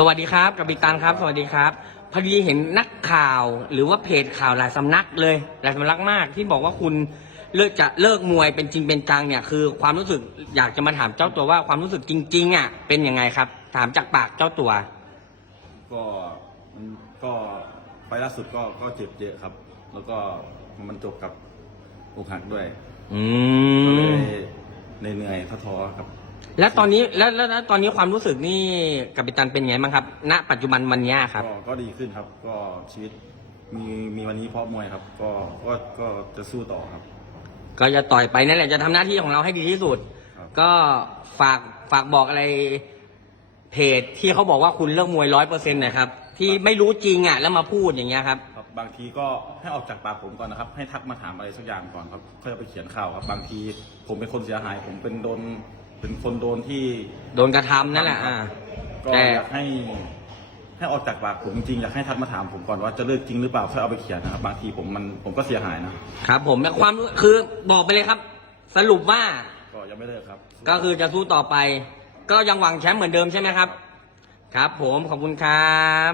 สวัสดีครับกัปตันครับ สวัสดีครับ พอดีเห็นนักข่าวหรือว่าเพจข่าวหลายสำนักเลยหลายสำนักมากที่บอกว่าคุณเลิกจะเลิกมวยเป็นจริงเป็นจังเนี่ยคือความรู้สึกอยากจะมาถามเจ้าตัวว่าความรู้สึกจริงๆอะเป็นยังไงครับ ถามจากปากเจ้าตัว ก็มันก็ไฟล์ล่าสุดก็ก็เจ็บเยอะครับ แล้วก็มันจบกับอกหักด้วยอืก็เลมยเหนื่อยๆท้อๆครับ แล้วตอนนี้แล้วแล้วแล้วตอนนี้ความรู้สึกนี่กัปตันเป็นไงบ้างครับ ณ ปัจจุบันวันเนี้ยครับ ก็ก็ดีขึ้นครับ ก็ชีวิตมีมีวันนี้เพราะมวยครับ ก็ก็ก็จะสู้ต่อครับ ก็จะต่อยไปนั่นแหละจะทำหน้าที่ของเราให้ดีที่สุด ครับ ก็ฝากฝากบอกอะไร เพจที่เขาบอกว่าคุณเลิกมวยร้อยเปอร์เซ็นต์นะครับ ที่ไม่รู้จริงอะแล้วมาพูดอย่างเงี้ยครับ ครับบางทีก็ให้ออกจากปากผมก่อนนะครับ ให้ทักมาถามอะไรสักอย่างก่อนครับค่อยเอาไปเขียนข่าวครับ บางทีผมเป็นคนเสียหาย ผมเป็นโดน เป็นคนโดนที่โดนกระทำนั่นแหละอ่า ก็แต่ อยากให้ ให้ออกจากปากผมจริงๆอยากให้ทักมาถามผมก่อนว่าจะเลิกจริงหรือเปล่าค่อยเอาไปเขียนนะครับบางทีผมมันผมก็เสียหายนะครับผมความรู้คือบอกไปเลยครับ สรุปว่าก็ยังไม่เลิกครับ ก็คือจะสู้ต่อไป ก็ยังหวังแชมป์เหมือนเดิมใช่ไหมครับ ครับ ผมขอบคุณครับ